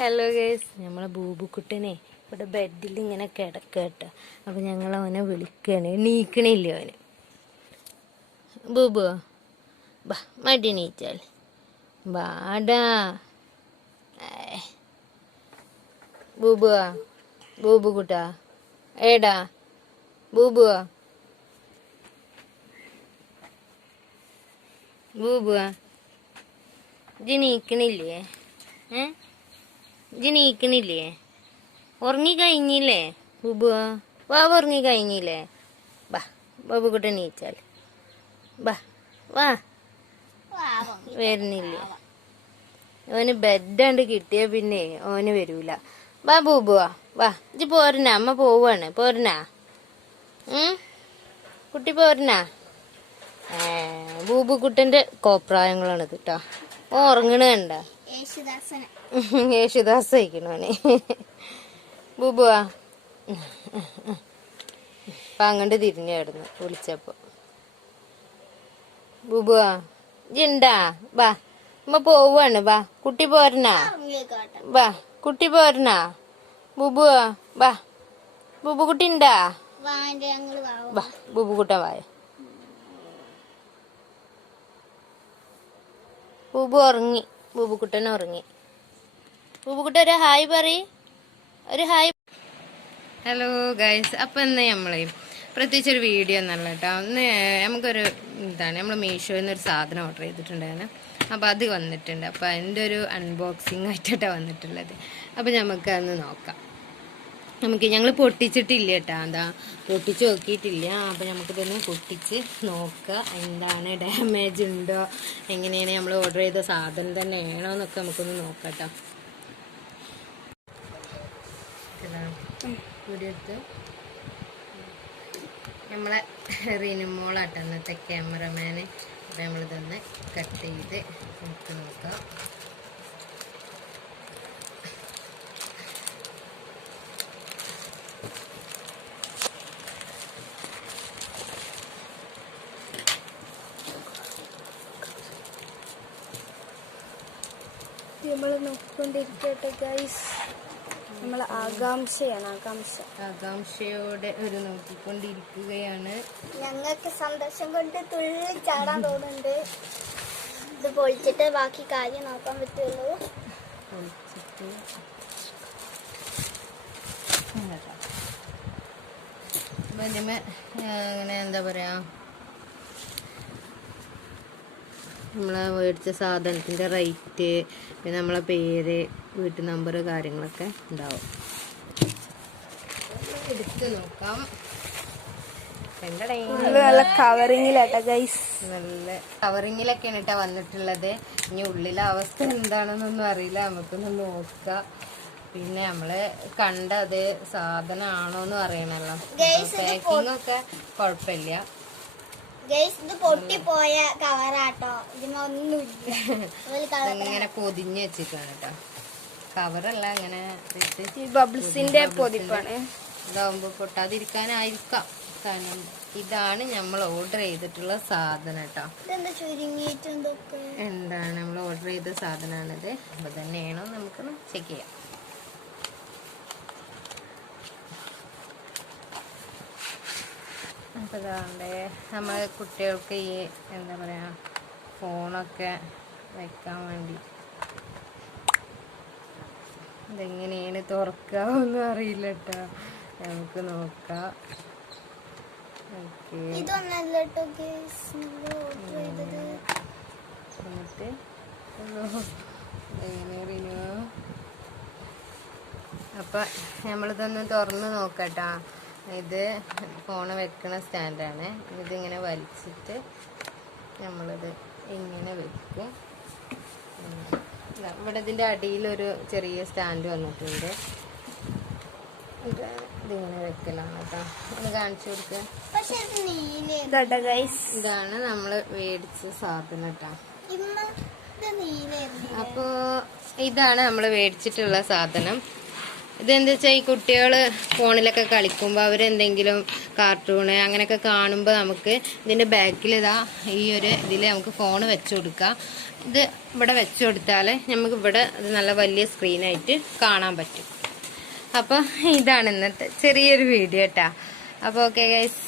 Hello guys, നമ്മളെ ബൂബുക്കുട്ടനെ ഇവിടെ ബെഡിൽ ഇങ്ങനെ കിടക്കട്ടോ. അപ്പം ഞങ്ങൾ അവനെ വിളിക്കണേ, നീക്കണില്ല അവന്. ബൂബു ബാ, മടി നീച്ചാൽ ബാടാ. ബൂബുവാ, ബൂബുക്കുട്ടാ, ഏടാ ബൂബുവാ, ബൂബുവാ, ഇജ്ജ് നീക്കണില്ലേ? ഇജ്ജ് നീക്കണില്ലേ? ഉറങ്ങി കഴിഞ്ഞില്ലേ ബൂബുവാ? വാവ ഉറങ്ങി കഴിഞ്ഞില്ലേ? ബാ ബൂബുക്കുട്ടൻ നീച്ചാൽ ബാ വാ. വരുന്നില്ലേ? ഓന് ബെഡാണ്ട് കിട്ടിയ പിന്നെ ഓന് വരൂല. വാ ബൂബുവാ വാ. ഇജ്ജ് പോരണ, അമ്മ പോവാണ്. പോരണ കുട്ടി, പോരണ. ബൂബുക്കുട്ടന്റെ കോപ്രായങ്ങളാണിത് കേട്ടോ. ഓ ഉറങ്ങണ കണ്ട യേശുദാസ് വയ്ക്കണോനെ. ബൂബുവാ അപ്പൊ അങ്ങോട്ട് തിരിഞ്ഞു കിടന്നു വിളിച്ചപ്പോ. ബൂബുവാ ജിണ്ടാ ബാ, അമ്മ പോവാണ്. ബാ കുട്ടി പോരണ, ബാ കുട്ടി പോരണ. ബൂബുവാ ബാ, ബൂബുക്കുട്ടി ഉണ്ടാ? ബാ ബൂബുക്കുട്ടൻ വായ. ബൂബു ഉറങ്ങി, ബൂബുക്കുട്ടൻ ഉറങ്ങി. ബൂബുക്കുട്ടൻ ഒരു ഹായ് പറയ്, ഒരു ഹായ്. ഹലോ ഗൈസ്, അപ്പം ഇന്ന് നമ്മളെ പ്രത്യേകിച്ചൊരു വീഡിയോ ഒന്നല്ല കേട്ടോ. ഒന്ന് നമുക്കൊരു നമ്മൾ മീഷോയിൽ നിന്നൊരു സാധനം ഓർഡർ ചെയ്തിട്ടുണ്ടായിരുന്നു. അപ്പോൾ അത് വന്നിട്ടുണ്ട്. അപ്പോൾ അതിൻ്റെ ഒരു അൺബോക്സിങ് ആയിട്ടാണ് വന്നിട്ടുള്ളത്. അപ്പോൾ നമുക്ക് അന്ന് നോക്കാം. ഞങ്ങൾ പൊട്ടിച്ചിട്ടില്ല കേട്ടോ, എന്താ പൊട്ടിച്ച് നോക്കിയിട്ടില്ല. അപ്പോൾ നമുക്കിതൊന്ന് പൊട്ടിച്ച് നോക്കുക, എന്താണ് ഡാമേജ് ഉണ്ടോ, എങ്ങനെയാണ് നമ്മൾ ഓർഡർ ചെയ്ത സാധനം തന്നെ ആണോ എന്നൊക്കെ നമുക്കൊന്ന് നോക്കാം കേട്ടോ. കൂടിയെടുത്ത് നമ്മളെ റിനുമോളാട്ടോ അന്നത്തെ ക്യാമറമാന്. അപ്പോൾ നമ്മളിതൊന്ന് കട്ട് ചെയ്ത് നമുക്ക് നോക്കാം. നമ്മൾ നോക്കിക്കൊണ്ടിരിക്കട്ടെ ഗൈസ്. നമ്മൾ ആകാംക്ഷയോടെ ഒരു നോക്കിക്കൊണ്ടിരിക്കുകയാണ്. ഞങ്ങൾക്ക് സന്തോഷം കൊണ്ട് തുള്ളി ചാടാൻ തോന്നുന്നുണ്ട്. ഇത് പൊളിച്ചിട്ട് ബാക്കി കാര്യം നോക്കാൻ പറ്റുള്ളൂ. പൊളിച്ചിട്ട് അങ്ങനെ എന്താ പറയാ, നമ്മളെ മേടിച്ച സാധനത്തിൻ്റെ റേറ്റ്, പിന്നെ നമ്മളെ പേര്, വീട്ടു നമ്പർ, കാര്യങ്ങളൊക്കെ ഉണ്ടാവും. എടുത്ത് നോക്കാം. നല്ല കവറിങ്ങിലാട്ടോ ഗൈസ്, നല്ല കവറിങ്ങിലൊക്കെയാണ് കേട്ടോ വന്നിട്ടുള്ളത്. ഇനി ഉള്ളിലെ അവസ്ഥ എന്താണെന്നൊന്നും അറിയില്ല, നമുക്കൊന്ന് നോക്കാം. പിന്നെ നമ്മള് കണ്ടത് സാധനമാണോന്ന് അറിയണല്ലോ. പാക്കിംഗ് ഒക്കെ കുഴപ്പമില്ല. ഇത് പൊട്ടിപ്പോയ കവറാട്ടോ, ഇതിനൊന്നുമില്ല. ഇങ്ങനെ പൊതിഞ്ഞ് വെച്ചിട്ടാണ് കേട്ടോ. കവറല്ല, അങ്ങനെ ബബിൾസിന്റെ പൊതിപ്പാണ്. ഇതാവുമ്പോ പൊട്ടാതിരിക്കാനായിരിക്കാം. കാരണം ഇതാണ് നമ്മൾ ഓർഡർ ചെയ്തിട്ടുള്ള സാധനം കേട്ടോ. എന്താണ് നമ്മൾ ഓർഡർ ചെയ്ത സാധനമാണിത്. അപ്പൊ തന്നെയാണോ നമുക്കൊന്ന് ചെക്ക് ചെയ്യാം. അപ്പോൾ ഇതാണ്ട് നമ്മൾ കുട്ടികൾക്ക് ഈ എന്താ പറയുക, ഫോണൊക്കെ വയ്ക്കാൻ വേണ്ടി. ഇതെങ്ങനെയാണ് തുറക്കാവൊന്നും അറിയില്ല കേട്ടോ, നമുക്ക് നോക്കാം. ഓക്കെ, എന്നിട്ട് അപ്പം നമ്മളിതൊന്ന് തുറന്ന് നോക്കട്ടോ. ഇത് ഫോണ് വെക്കണ സ്റ്റാൻഡാണ്. ഇതിങ്ങനെ വലിച്ചിട്ട് നമ്മളിത് ഇങ്ങനെ വെക്കും. ഇവിടെ ഇതിൻ്റെ അടിയിലൊരു ചെറിയ സ്റ്റാൻഡ് വന്നിട്ടുണ്ട്. ഇതിങ്ങനെ വെക്കലാണ് കേട്ടോ. ഒന്ന് കാണിച്ചു കൊടുക്കുക. ഇതാണ് നമ്മൾ മേടിച്ച സാധനം കേട്ടോ. അപ്പോൾ ഇതാണ് നമ്മൾ മേടിച്ചിട്ടുള്ള സാധനം. ഇതെന്താ വെച്ചാൽ ഈ കുട്ടികൾ ഫോണിലൊക്കെ കളിക്കുമ്പോൾ അവരെന്തെങ്കിലും കാർട്ടൂണ് അങ്ങനെയൊക്കെ കാണുമ്പോൾ നമുക്ക് ഇതിൻ്റെ ബാക്കിൽ ഈ ഒരു ഇതിൽ നമുക്ക് ഫോൺ വെച്ച് കൊടുക്കാം. ഇത് ഇവിടെ വെച്ച് കൊടുത്താൽ നമുക്ക് ഇവിടെ ഇത് നല്ല വലിയ സ്ക്രീനായിട്ട് കാണാൻ പറ്റും. അപ്പോൾ ഇതാണ് ഇന്നത്തെ ചെറിയൊരു വീഡിയോ കേട്ടോ. അപ്പോൾ ഓക്കെ ഗൈസ്.